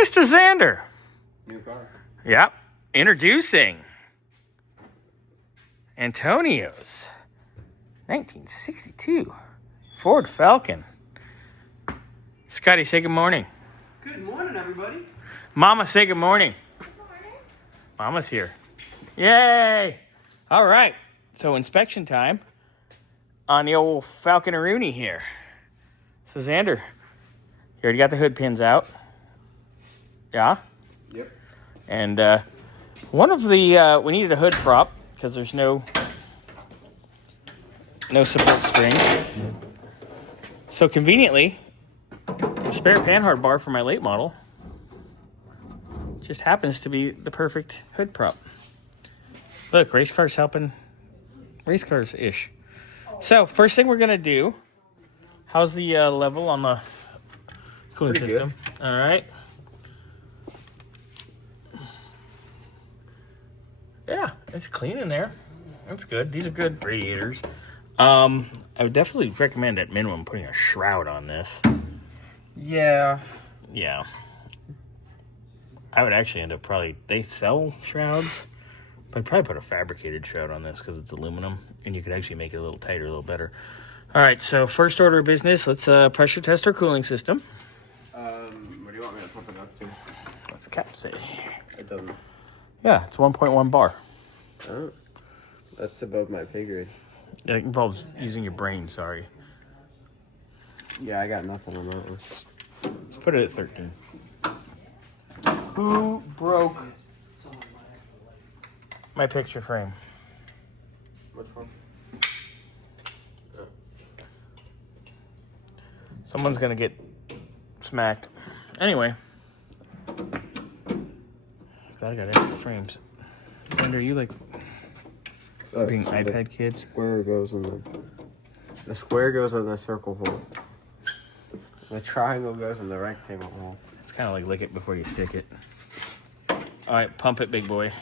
Mr. Xander. New car. Yep. Introducing Antonio's 1962 Ford Falcon. Scotty, say good morning. Good morning, everybody. Mama, say good morning. Good morning. Mama's here. Yay! All right. So inspection time on the old Falcon-a-rooney here. So Xander, you already got the hood pins out. Yeah? Yep. And one of the, we needed a hood prop because there's no support springs. So conveniently, the spare panhard bar for my late model just happens to be the perfect hood prop. Look, race cars helping race cars-ish. So first thing we're going to do, how's the level on the cooling Pretty system? Good. All right. Yeah, it's clean in there. That's good. These are good radiators. I would definitely recommend at minimum putting a shroud on this. Yeah. Yeah. I would actually end up they sell shrouds, but I'd probably put a fabricated shroud on this because it's aluminum, and you could actually make it a little tighter, a little better. All right, so first order of business, let's pressure test our cooling system. What do you want me to pump it up to? What's the cap say? It doesn't. Yeah, it's 1.1 bar. Oh, that's above my pay grade. It involves using your brain, sorry. Yeah, I got nothing on that one. Let's put it at 13. Who broke my picture frame? Which one? Someone's gonna get smacked. Anyway. Glad I got extra frames. Xander, you like being iPad kids? Square goes in the square goes in the circle hole. The triangle goes in the rectangle hole. It's kind of like lick it before you stick it. All right, pump it, big boy.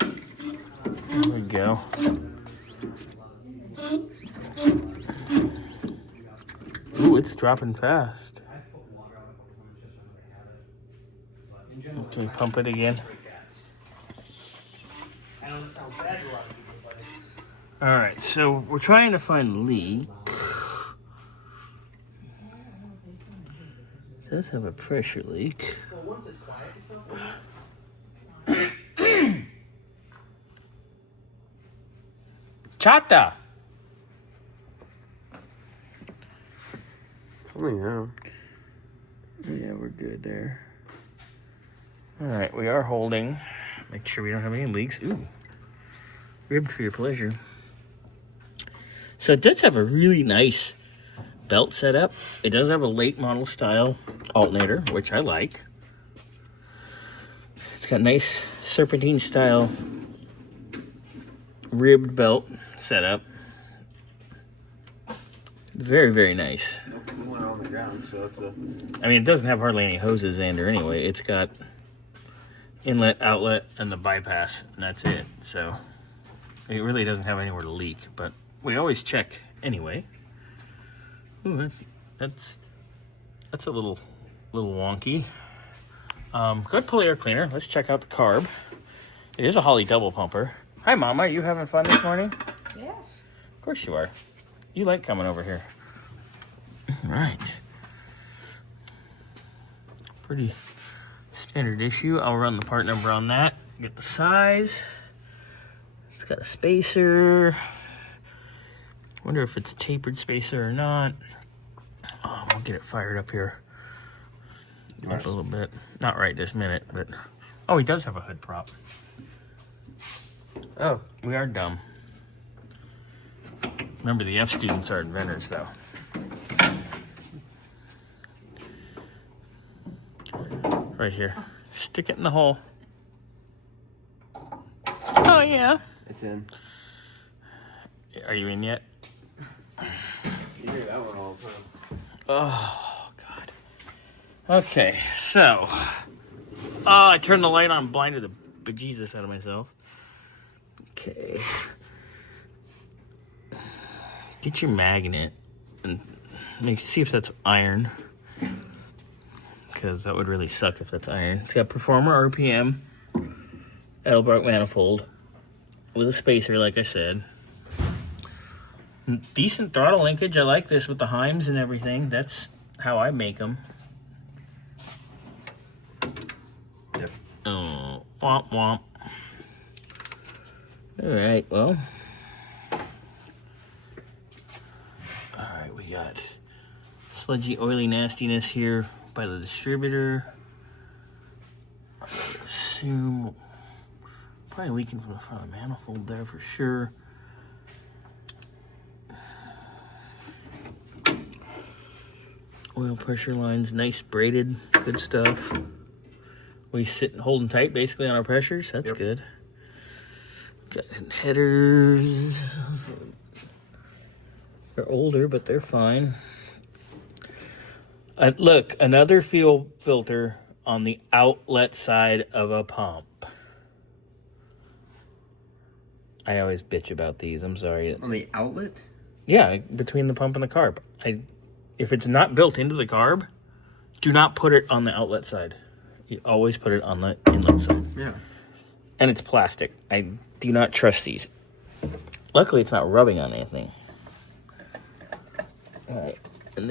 There we go. Ooh, it's dropping fast. Can we pump it again? All right, so we're trying to find a leak. It does have a pressure leak. Chata! Coming out. Yeah, we're good there. All right, we are holding. Make sure we don't have any leaks. Ooh, ribbed for your pleasure. So it does have a really nice belt setup. It does have a late model style alternator, which I like. It's got nice serpentine style ribbed belt setup. Very, very nice. No one on the ground, so that's a... I mean, it doesn't have hardly any hoses, Xander, anyway. It's got inlet, outlet, and the bypass, and that's it. So it really doesn't have anywhere to leak, but we always check anyway. Ooh, that's a little wonky. Good pull air cleaner. Let's check out the carb. It is a Holley double pumper. Hi, Mama. Are you having fun this morning? Yes. Of course you are. You like coming over here. All right. Pretty standard issue. I'll run the part number on that. Get the size. It's got a spacer. Wonder if it's a tapered spacer or not. I'll get it fired up here. Up a little bit. Not right this minute, but... Oh, he does have a hood prop. Oh. We are dumb. Remember, the F students are inventors, though. Right here. Stick it in the hole. Oh, yeah. It's in. Are you in yet? You hear that one all the time. Oh, God. Okay, so. Oh, I turned the light on, blinded the bejesus out of myself. Okay. get your magnet and see if that's iron, because that would really suck if that's iron. It's got Performer RPM, Edelbrock manifold with a spacer, like I said. Decent throttle linkage. I like this with the Heims and everything. That's how I make them. Yep. Oh, womp womp. All right, well. All right, we got sludgy, oily nastiness here by the distributor. I assume probably leaking from the front of the manifold there for sure. Oil pressure lines, nice braided, good stuff. We sit holding tight basically on our pressures. That's good. Got headers. They're older, but they're fine. Look, another fuel filter on the outlet side of a pump. I always bitch about these. I'm sorry. On the outlet? Yeah, between the pump and the carb. If it's not built into the carb, do not put it on the outlet side. You always put it on the inlet side. Yeah. And it's plastic. I do not trust these. Luckily, it's not rubbing on anything. All right. And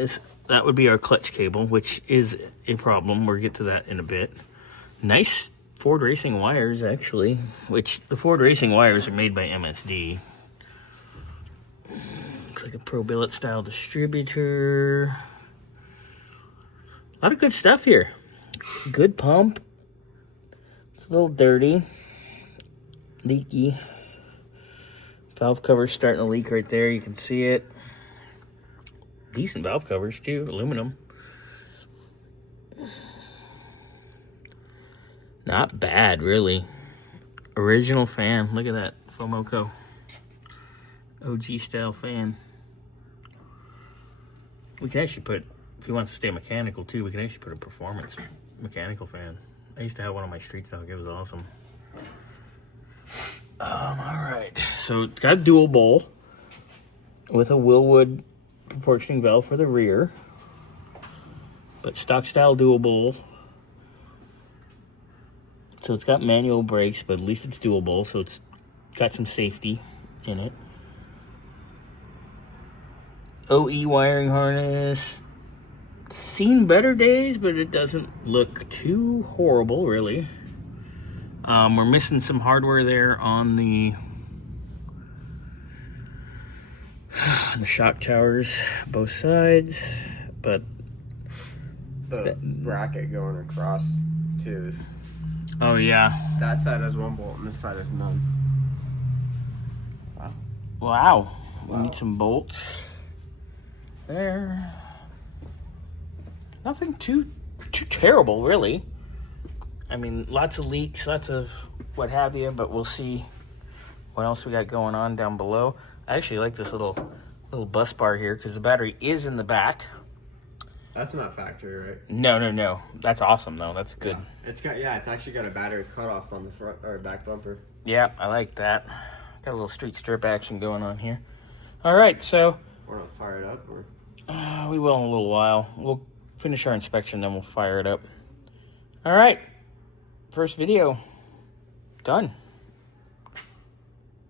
that would be our clutch cable, which is a problem. We'll get to that in a bit. Nice Ford Racing wires, actually, which the Ford Racing wires are made by MSD. Looks like a Pro Billet style distributor. A lot of good stuff here. Good pump. It's a little dirty. Leaky. Valve cover's starting to leak right there. You can see it. Decent valve covers too, aluminum. Not bad, really. Original fan. Look at that. Fomoco. OG style fan. We can actually put, if he wants to stay mechanical too, we can actually put a performance mechanical fan. I used to have one on my street stock. It was awesome. Alright. So it's got a dual bowl with a Willwood proportioning valve for the rear. But stock style dual bowl. So it's got manual brakes, but at least it's dual bowl, so it's got some safety in it. OE wiring harness. Seen better days, but it doesn't look too horrible, really. We're missing some hardware there on the shock towers, both sides, but The bracket going across, too. Oh, yeah. That side has one bolt and this side has none. Wow. We need some bolts there. Nothing too terrible, really. I mean, lots of leaks, lots of what have you, but we'll see what else we got going on down below. I actually like this little bus bar here because the battery is in the back. That's not factory, right? No. That's awesome, though. That's good. Yeah. It's actually got a battery cutoff on the front or back bumper. Yeah, I like that. Got a little street strip action going on here. All right, so We're gonna fire it up, or we will in a little while. We'll finish our inspection, then we'll fire it up. All right, first video done.